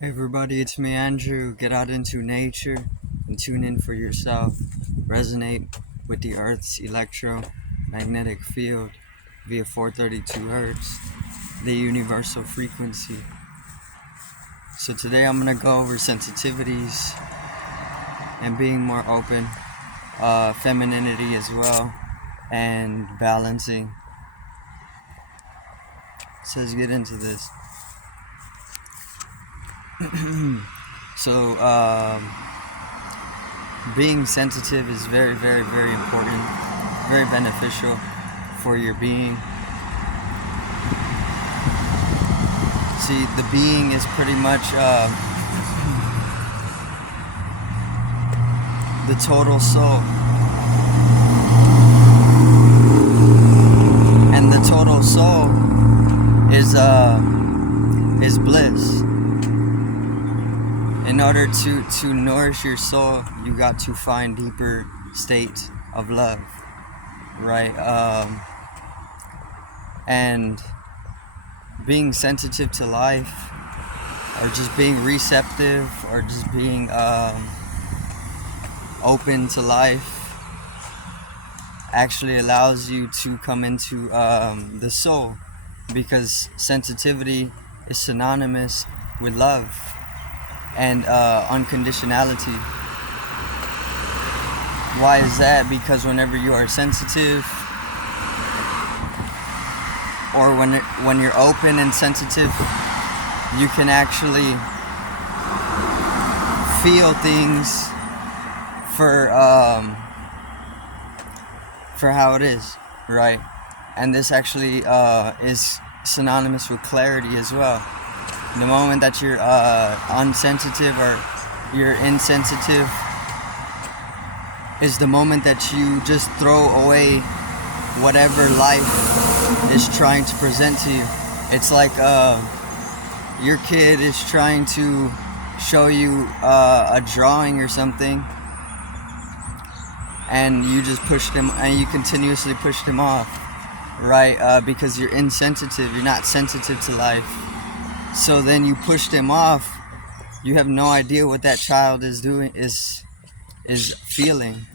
Hey everybody, it's me Andrew. Get out into nature and tune in for yourself. Resonate with the Earth's electromagnetic field via 432 hertz, the universal frequency. So today I'm going to go over sensitivities and being more open, femininity as well, and balancing. So let's get into this. So, being sensitive is very, very, very important, very beneficial for your being. See, the being is pretty much the total soul. And the total soul is bliss. In order to nourish your soul, you got to find deeper state of love, right? And being sensitive to life, or just being receptive, or just being open to life, actually allows you to come into the soul, because sensitivity is synonymous with love and unconditionality. Why is that? Because whenever you are sensitive, or when you're open and sensitive, you can actually feel things for how it is, right? And this actually is synonymous with clarity as well. The moment that you're unsensitive or you're insensitive is the moment that you just throw away whatever life is trying to present to you. It's like your kid is trying to show you a drawing or something, and you just push them, and you continuously push them off, right? Because you're insensitive, you're not sensitive to life. So then you push them off. You have no idea what that child is doing, is feeling.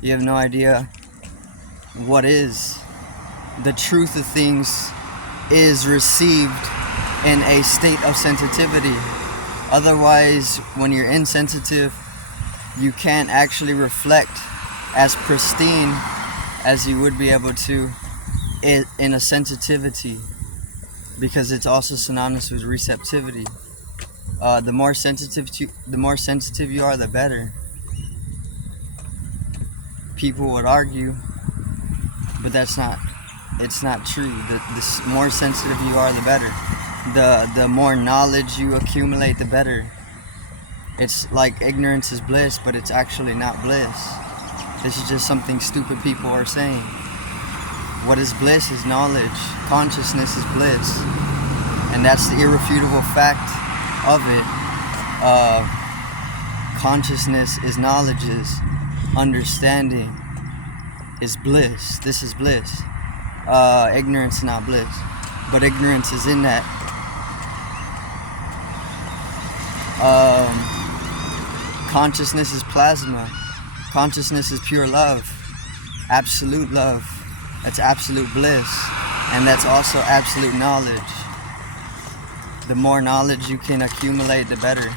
You have no idea what is. The truth of things is received in a state of sensitivity. Otherwise, when you're insensitive, you can't actually reflect as pristine as you would be able to in a sensitivity, because it's also synonymous with receptivity. The more sensitive you are, the better. People would argue, but it's not true. The more sensitive you are, the better. The more knowledge you accumulate, the better. It's like ignorance is bliss, but it's actually not bliss. This is just something stupid people are saying. What is bliss is knowledge. Consciousness is bliss. And that's the irrefutable fact of it. Consciousness is knowledge, is understanding, is bliss. This is bliss. Ignorance is not bliss. But ignorance is in that. Consciousness is plasma. Consciousness is pure love. Absolute love. That's absolute bliss, and that's also absolute knowledge. The more knowledge you can accumulate, the better.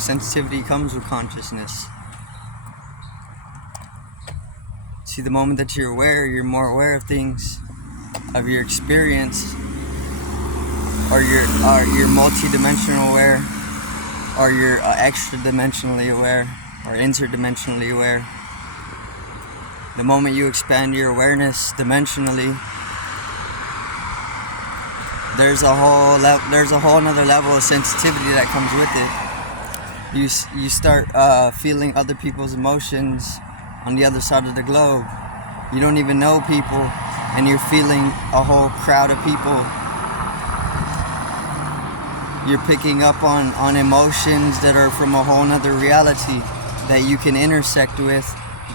Sensitivity comes with consciousness. See, the moment that you're aware, you're more aware of things, of your experience, or you're multi-dimensional aware, or you're extra-dimensionally aware, or interdimensionally aware. The moment you expand your awareness dimensionally, there's a whole another level of sensitivity that comes with it. You start feeling other people's emotions on the other side of the globe. You don't even know people, and you're feeling a whole crowd of people. You're picking up on emotions that are from a whole nother reality that you can intersect with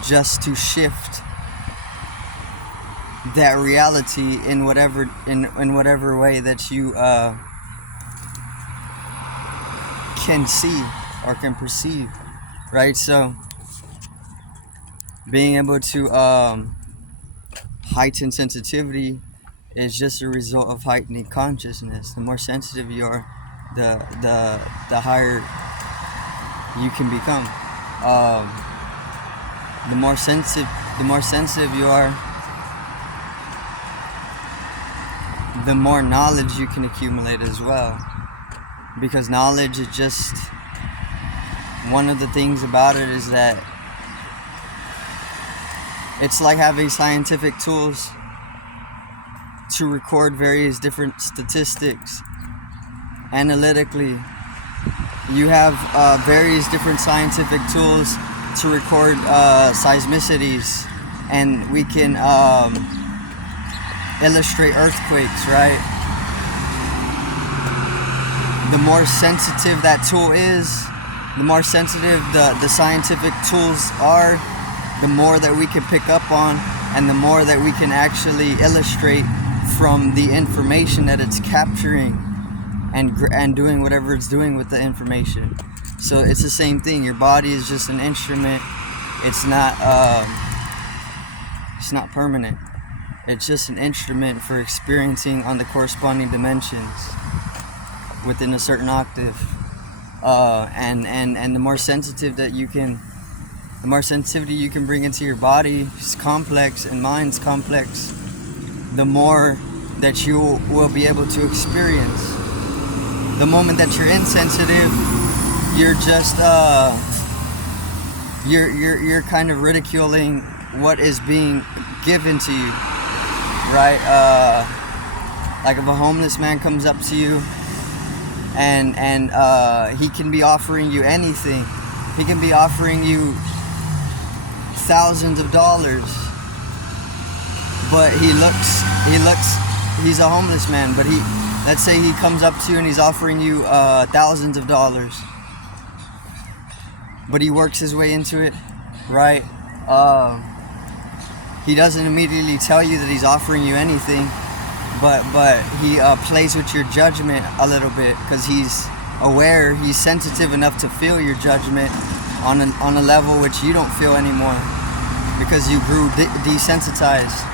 just to shift that reality in whatever way that you can see or can perceive, right? So being able to heighten sensitivity is just a result of heightening consciousness. The more sensitive you are, the higher you can become. The more sensitive you are, the more knowledge you can accumulate as well. Because knowledge is just one of the things about it is that it's like having scientific tools to record various different statistics analytically. You have various different scientific tools to record seismicities, and we can illustrate earthquakes, right? The more sensitive that tool is, the more sensitive the scientific tools are, the more that we can pick up on, and the more that we can actually illustrate from the information that it's capturing and doing whatever it's doing with the information. So it's the same thing. Your body is just an instrument. It's not permanent. It's just an instrument for experiencing on the corresponding dimensions within a certain octave. And the more sensitive that you can, the more sensitivity you can bring into your body, it's complex, and mind's complex, the more that you will be able to experience. The moment that you're insensitive, you're just you're kind of ridiculing what is being given to you, right? Like if a homeless man comes up to you and he can be offering you anything. He can be offering you thousands of dollars, but he's a homeless man, but let's say he comes up to you and he's offering you thousands of dollars, but he works his way into it, right? He doesn't immediately tell you that he's offering you anything, but he plays with your judgment a little bit, because he's aware, he's sensitive enough to feel your judgment on a level which you don't feel anymore, because you grew desensitized.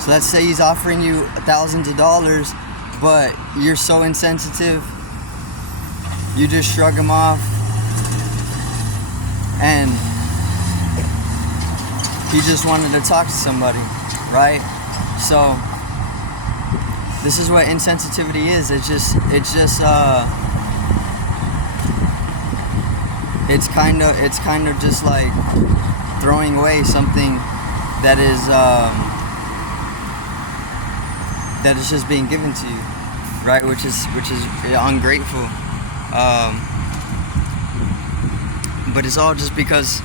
So let's say he's offering you thousands of dollars, but you're so insensitive, you just shrug him off, and he just wanted to talk to somebody, right? So this is what insensitivity is. It's kind of just like throwing away something that is just being given to you, right? Which is ungrateful. But it's all just because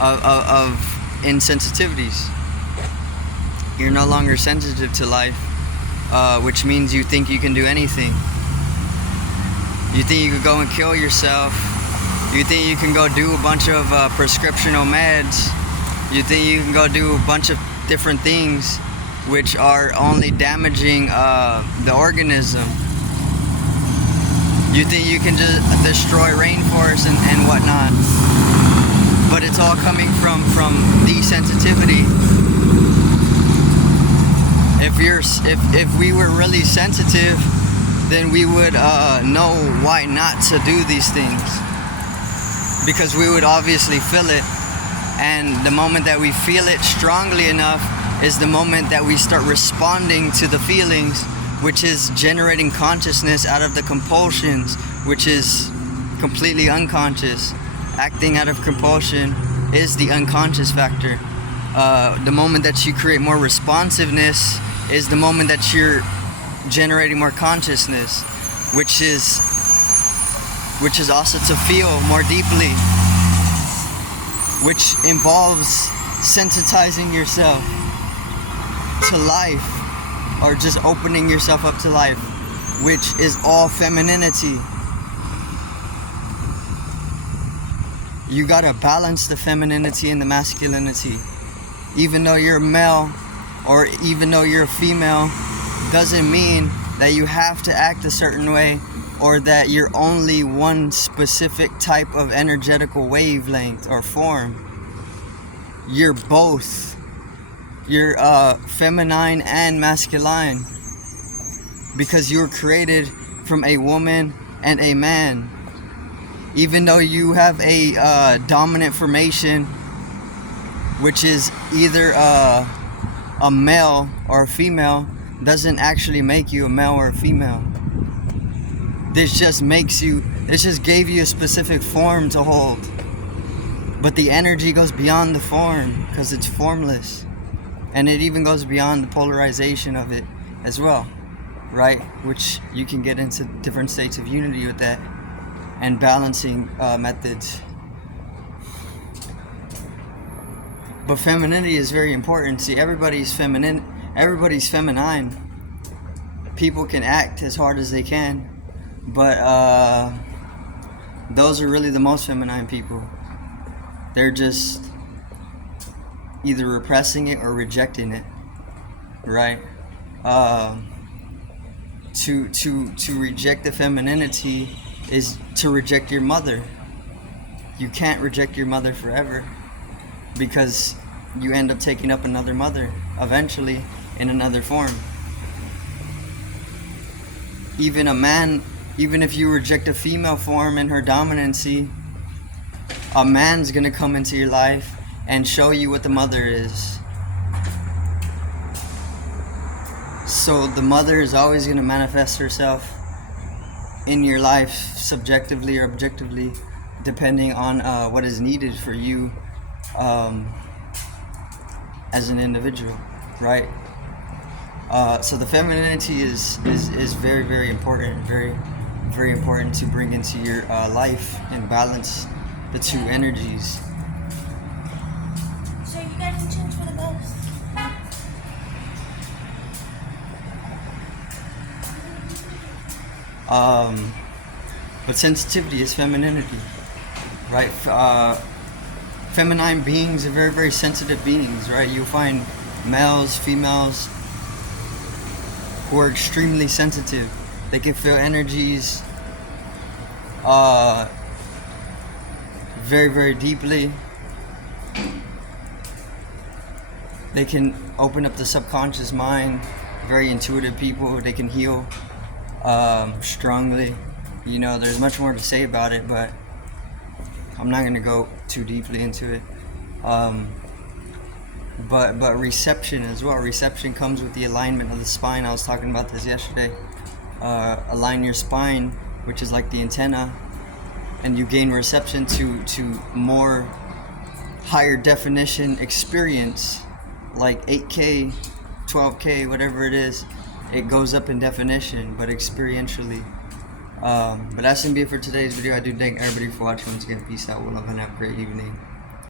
of insensitivities. You're no longer sensitive to life, which means you think you can do anything. You think you could go and kill yourself. You think you can go do a bunch of prescriptional meds. You think you can go do a bunch of different things which are only damaging the organism. You think you can just destroy rainforests and whatnot. But it's all coming from desensitivity. If we were really sensitive, then we would know why not to do these things, because we would obviously feel it, and the moment that we feel it strongly enough is the moment that we start responding to the feelings, which is generating consciousness out of the compulsions, which is completely unconscious. Acting out of compulsion is the unconscious factor. The moment that you create more responsiveness is the moment that you're generating more consciousness, which is also to feel more deeply, which involves sensitizing yourself to life, or just opening yourself up to life, which is all femininity. you gotta balance the femininity and the masculinity. Even though you're a male, or even though you're a female, doesn't mean that you have to act a certain way, or that you're only one specific type of energetical wavelength or form. You're both. You're feminine and masculine, because you were created from a woman and a man. Even though you have a dominant formation, which is either a male or a female, doesn't actually make you a male or a female. This just gave you a specific form to hold. But the energy goes beyond the form, because it's formless. And it even goes beyond the polarization of it as well, right? Which you can get into different states of unity with that, and balancing methods. But femininity is very important. See, everybody's feminine, everybody's feminine. People can act as hard as they can, but those are really the most feminine people. They're just either repressing it or rejecting it, right? To reject the femininity is to reject your mother. You can't reject your mother forever, because you end up taking up another mother eventually in another form. Even a man, even if you reject a female form in her dominancy, a man's gonna come into your life and show you what the mother is. So the mother is always gonna manifest herself in your life, subjectively or objectively, depending on what is needed for you as an individual, right? So the femininity is very, very important, very, very important to bring into your life and balance the two energies. So you got any tunes for the ghost? But sensitivity is femininity, right? Feminine beings are very, very sensitive beings, right? You'll find males, females who are extremely sensitive. They can feel energies very, very deeply. They can open up the subconscious mind. Very intuitive people. They can heal strongly. You know, there's much more to say about it, but I'm not going to go too deeply into it. But reception as well. Reception comes with the alignment of the spine. I was talking about this yesterday. Align your spine, which is like the antenna, and you gain reception to more higher definition experience, like 8K, 12K, whatever it is. It goes up in definition, but experientially. But that's gonna be it for today's video. I do thank everybody for watching. Once again, peace out. We'll love and have a great evening.